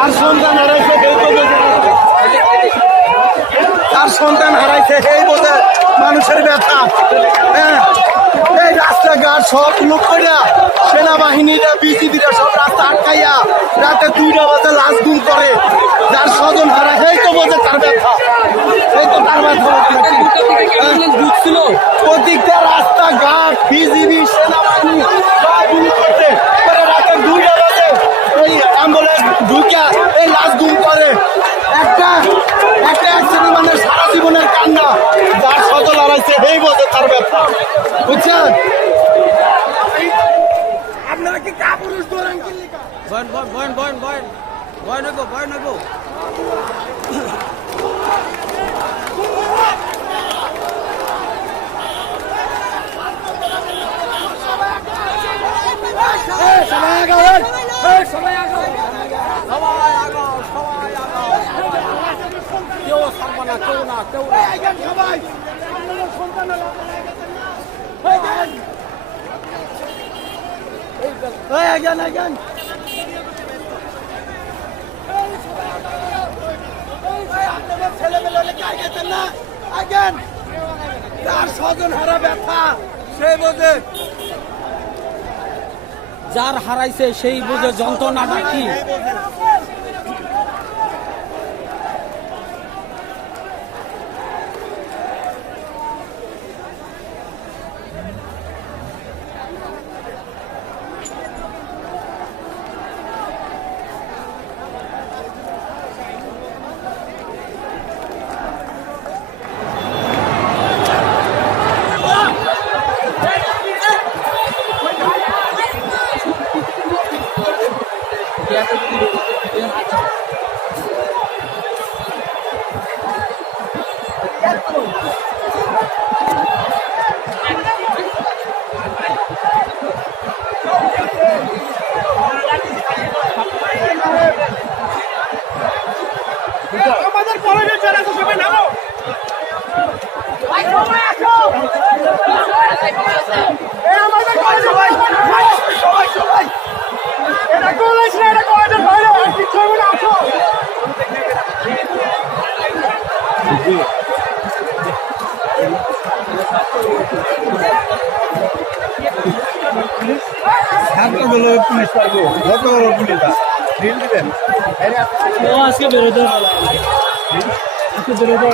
তার সন্তান হারাইছে এই বোঝে মানুষের ব্যথা। হ্যাঁ, এই রাস্তাঘাট সব লোক করে সেনাবাহিনীরা বিজিবিরা সব রাস্তা আটকাইয়া রাতে 2টা বাজে লাশ গুম করে। যার স্বজন হারায় এই তো বোঝে তার ব্যথা, এই তো তার ব্যথা। প্রত্যেকটা রাস্তাঘাট বিজিবি সেনাবাহিনী সব গুম করতে রাতে 2টা বাজে এই অ্যাম্বুলেন্স ঢুকা এই লাশ গুম করে। একটা অ্যাক্সিডেন্ট মানে সারা জীবনের কান্না। যার স্বজন হারাইছে এই বোঝে তার ব্যথা, বুঝছেন? আপনারা কি কাপুরুষ ধরেন কি লিখা? বয়ন হইব। সবাই আগাও। কেউ ছাড়বা না, কেউ না। সবাই তার স্বজন হারা ব্যথা সেই বোঝে, যার হারাইছে সেই বুঝে যন্ত্রণাটা কি। আমাদের কলেজের যারা সবাই নামো, আমাদের কলেজে সবাই এটা কলেজ না, এটা কলেজের বাইরে কিছু হবে না। আসো ছাত্রগুলো পুলিশ পারবো, যতগুলো পুলিশ ঢিল দিবেন আজকে বেরোতে বেরোতে